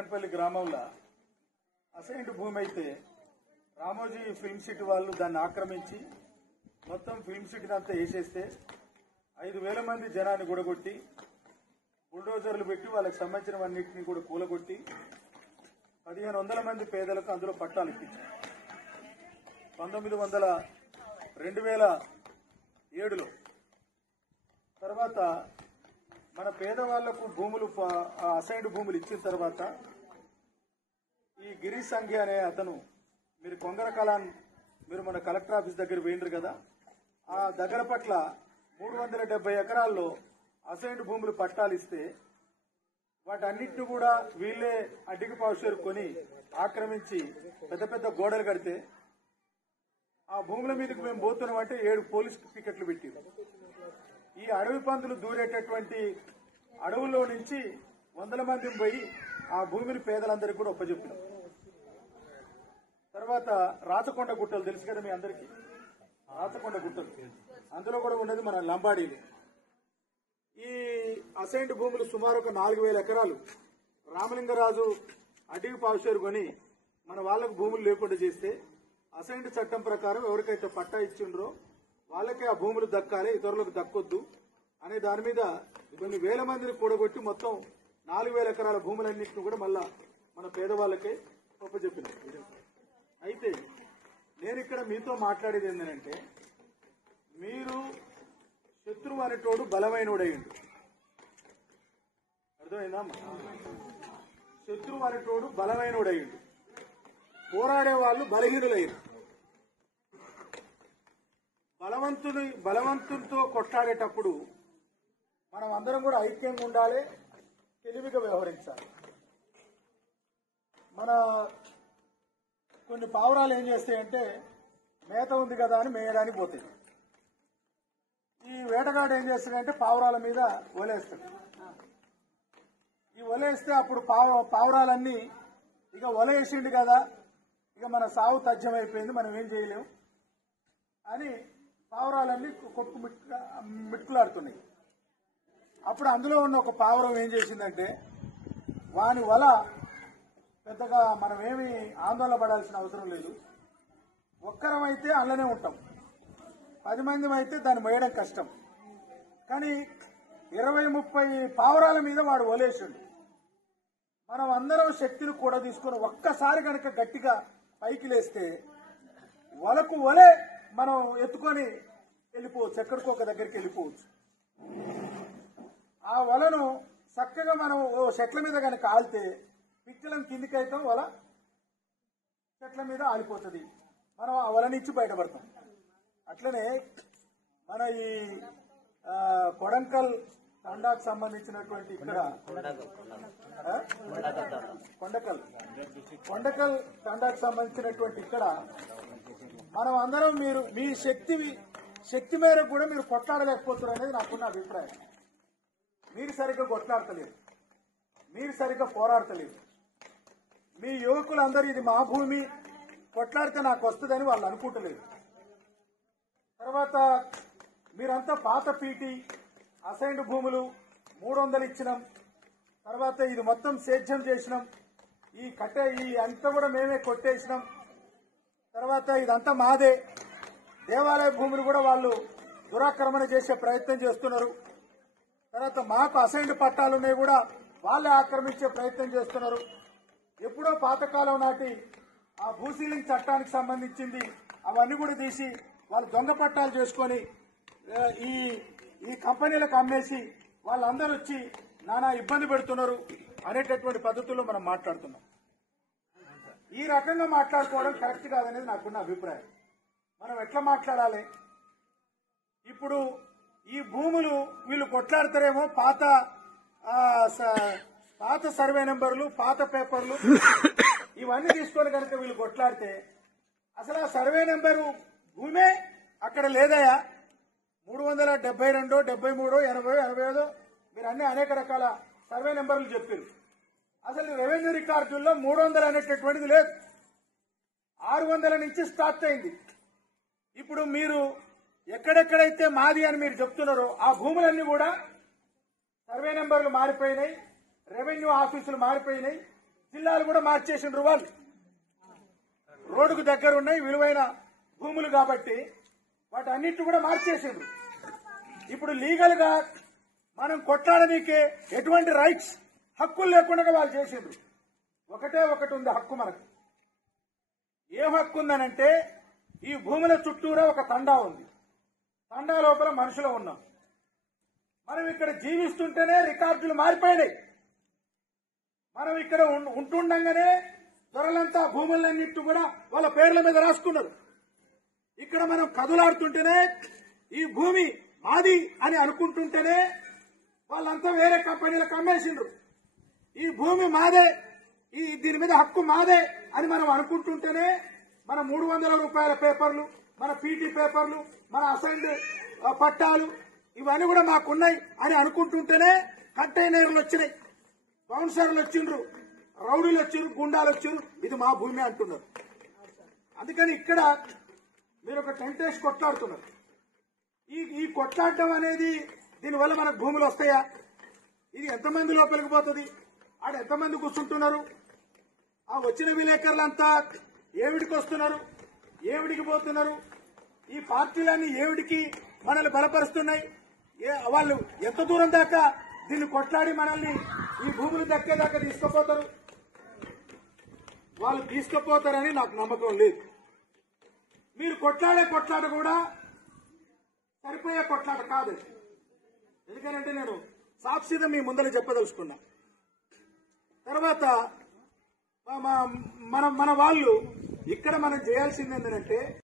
నాగన్పల్లి గ్రామంలో అసైన్డ్ భూమి అయితే రామోజీ ఫిల్మ్ సిటీ వాళ్ళు దాన్ని ఆక్రమించి మొత్తం ఫిల్మ్ సిటీని అంతా వేసేస్తే 5,000 మంది జనాన్ని కూడగొట్టి బుల్డోజర్లు పెట్టి వాళ్ళకి సంబంధించినవన్నింటినీ కూడా కూలగొట్టి 1,500 మంది పేదలకు అందులో పట్టాలు ఇప్పించారు. 2007లో తర్వాత మన పేదవాళ్లకు భూములు అసైన్డ్ భూములు ఇచ్చిన తర్వాత ఈ గిరీష్ సంఘి అనే అతను మీరు కొంగర కళాన్ మీరు మన కలెక్టర్ ఆఫీస్ దగ్గర పోయినరు కదా, ఆ దగ్గర పట్ల 370 ఎకరాల్లో అసైన్డ్ భూములు పట్టాలు ఇస్తే వాటన్నిటిని కూడా వీళ్ళే అడ్డికి పావుషేరు కొని ఆక్రమించి పెద్ద పెద్ద గోడలు కడితే ఆ భూముల మీదకి మేము పోతున్నామంటే 7 పోలీస్ పికెట్లు పెట్టి ఈ అడవి పందులు దూరేటటువంటి అడవుల్లో నుంచి 100 మందిని పోయి ఆ భూమిని పేదలందరికీ కూడా ఒప్పజెప్పినాం. తర్వాత రాచకొండ గుట్టలు తెలుసు కదా మీ అందరికీ, రాచకొండ గుట్టలు అందులో కూడా ఉన్నది మన లంబాడీలు. ఈ అసైన్డ్ భూములు సుమారు ఒక 4,000 ఎకరాలు రామలింగరాజు అడ్డికి పావుషేరు కొని మన వాళ్లకు భూములు లేకుండా చేస్తే అసైన్డ్ చట్టం ప్రకారం ఎవరికైతే పట్టా ఇచ్చిండ్రో వాళ్ళకే ఆ భూములు దక్కాలి, ఇతరులకు దక్కొద్దు అనే దాని మీద కొన్ని వేల మందిని కూడగొట్టి మొత్తం 4,000 ఎకరాల భూములన్నింటినీ కూడా మళ్ళా మన పేదవాళ్ళకే ఒప్పచెప్పినాం. అయితే నేను ఇక్కడ మీతో మాట్లాడేది ఏంటంటే, మీరు శత్రువు అనేటోడు బలమైనోడయ్యిండు, అర్థమైందా? శత్రువు అనేటోడు బలమైనోడయ్యిండు, పోరాడే వాళ్ళు బలహీనులయ్యారు. బలవంతులతో కొట్లాడేటప్పుడు మనం అందరం కూడా ఐక్యంగా ఉండాలి, తెలివిగా వ్యవహరించాలి. మన కొన్ని పావురాలు ఏం చేస్తాయంటే మేత ఉంది కదా అని మేయడానికి పోతాయి. ఈ వేటగాడు ఏం చేస్తాడంటే పావురాల మీద వలేస్తాడు. ఈ వలేస్తే అప్పుడు పావురాలన్నీ ఇక వలేసిండు కదా, ఇక మన సాగు తథ్యమైపోయింది, మనం ఏం చేయలేము అని పావురాలన్నీ కొట్టుకు మిట్టులాడుతున్నాయి. అప్పుడు అందులో ఉన్న ఒక పావురం ఏం చేసిందంటే వాని వల పెద్దగా మనం ఏమి ఆందోళన పడాల్సిన అవసరం లేదు, ఒక్కరమైతే అందులోనే ఉంటాం, 10 మంది అయితే దాన్ని మోయడం కష్టం, కానీ 20-30 పావురాల మీద వాడు వలేసిండు. మనం అందరం శక్తిని కూడా తీసుకుని ఒక్కసారి కనుక గట్టిగా పైకి లేస్తే వలకు వలే మనం ఎత్తుకొని వెళ్ళిపోవచ్చు, ఎక్కడికో ఒక దగ్గరికి వెళ్ళిపోవచ్చు. ఆ వలను చక్కగా మనం చెట్ల మీద కనుక ఆలితే పిచ్చలను కిందికి అవుతాం, వల చెట్ల మీద ఆలిపోతుంది, మనం ఆ వల నుంచి బయటపడతాం. అట్లనే మన ఈ కొడంకల్ తండాకు సంబంధించినటువంటి ఇక్కడ కొండకల్ తండాకు సంబంధించినటువంటి ఇక్కడ మనం అందరం మీరు మీ శక్తి మేరకు కూడా మీరు కొట్లాడలేకపోతున్నారు అనేది నాకున్న అభిప్రాయం. మీరు సరిగ్గా కొట్లాడతలేరు, మీరు సరిగ్గా పోరాడతలేరు. మీ యువకులందరూ ఇది మా భూమి, కొట్లాడితే నాకు వస్తుందని వాళ్ళు అనుకుంటలేరు. తర్వాత మీరంతా పాత పీటీ అసైన్డ్ భూములు 300 ఇచ్చినాం, తర్వాత ఇది మొత్తం సేద్యం చేసినాం, ఈ అంతా కూడా మేమే కొట్టేసినాం, తర్వాత ఇదంతా మాదే, దేవాలయ భూములు కూడా వాళ్ళు దురాక్రమణ చేసే ప్రయత్నం చేస్తున్నారు, తర్వాత మాకు అసైన్డ్ పట్టాలున్నాయి కూడా వాళ్ళే ఆక్రమించే ప్రయత్నం చేస్తున్నారు. ఎప్పుడో పాతకాలం నాటి ఆ భూసీలింగ్ చట్టానికి సంబంధించింది అవన్నీ కూడా తీసి వాళ్ళు దొంగ పట్టాలు చేసుకొని ఈ కంపెనీలకు అమ్మేసి వాళ్ళందరూ వచ్చి నానా ఇబ్బంది పెడుతున్నారు అనేటటువంటి పద్ధతుల్లో మనం మాట్లాడుతున్నాం. ఈ రకంగా మాట్లాడుకోవడం కరెక్ట్ కాదనేది నాకున్న అభిప్రాయం. మనం ఎట్లా మాట్లాడాలి? ఇప్పుడు ఈ భూములు వీళ్ళు కొట్లాడతారేమో పాత సర్వే నెంబర్లు, పాత పేపర్లు ఇవన్నీ తీసుకొని కనుక వీళ్ళు కొట్లాడితే అసలు ఆ సర్వే నెంబరు భూమే అక్కడ లేదయా, 372, 73, 80, 85 మీరు అన్ని అనేక రకాల సర్వే నెంబర్లు చెప్పారు. అసలు రెవెన్యూ రికార్డుల్లో 300 అనేటటువంటిది లేదు, 600 నుంచి స్టార్ట్ అయింది. ఇప్పుడు మీరు ఎక్కడెక్కడైతే మాది అని మీరు చెప్తున్నారో ఆ భూములన్నీ కూడా సర్వే నెంబర్లు మారిపోయినాయి, రెవెన్యూ ఆఫీసులు మారిపోయినాయి, జిల్లాలు కూడా మార్చేసిండ్రు వాళ్ళు. రోడ్డుకు దగ్గర ఉన్నాయి విలువైన భూములు కాబట్టి వాటన్నిటి కూడా మార్చేసిండ్రు. ఇప్పుడు లీగల్ గా మనం కొట్లాడనీకే ఎటువంటి రైట్స్ హక్కులు లేకుండా వాళ్ళు చేసిండ్రు. ఒకటే ఒకటి ఉంది హక్కు మనకు. ఏం హక్కు ఉందనంటే ఈ భూముల చుట్టూరా ఒక తండా ఉంది. తండా లోపల మనుషులు ఉన్నాం. మనం ఇక్కడ జీవిస్తుంటేనే రికార్డులు మారిపోయినాయి. మనం ఇక్కడ ఉంటుండగానే దొరలంతా భూములన్నింటి కూడా వాళ్ళ పేర్ల మీద రాసుకున్నారు. ఇక్కడ మనం కదులాడుతుంటేనే ఈ భూమి మాది అని అనుకుంటుంటేనే వాళ్ళంతా వేరే కంపెనీలకు అమ్మేసిండ్రు. ఈ భూమి మాదే, దీని మీద హక్కు మాదే అని మనం అనుకుంటుంటేనే మన 300 రూపాయల పేపర్లు, మన పీటీ పేపర్లు, మన అసైన్డ్ పట్టాలు ఇవన్నీ కూడా మాకున్నాయి అని అనుకుంటుంటేనే కంటైనర్లు వచ్చినాయి, బౌన్సర్లు వచ్చిండ్రు, రౌడీలు వచ్చిండ్రు, గుండాలు వచ్చిండ్రు, ఇది మా భూమి అంటున్నారు. అందుకని ఇక్కడ మీరు ఒక టెంట్ వేసి కొట్లాడుతున్నారు. ఈ కొట్లాడటం అనేది దీనివల్ల మనకు భూములు వస్తాయా? ఇది ఎంతమంది లోపలికి పోతుంది? ఆడ ఎంతమంది కూర్చుంటున్నారు? ఆ వచ్చిన విలేకరులంతా ఏమిడికి వస్తున్నారు, ఏమిడికి పోతున్నారు? ఈ పార్టీలన్నీ ఏమిడికి మనల్ని బలపరుస్తున్నాయి? వాళ్ళు ఎంత దూరం దాకా దీన్ని కొట్లాడి మనల్ని ఈ భూములు దక్కేదాకా తీసుకుపోతారు? వాళ్ళు తీసుకుపోతారని నాకు నమ్మకం లేదు. మీరు కొట్లాట కూడా సరిపోయే కొట్లాట కాదు. ఎందుకంటే నేను సాక్షిగా మీ ముందర చెప్పదలుచుకున్నా. తర్వాత మన వాళ్ళు ఇక్కడ మనం చేయాల్సింది ఏంటంటే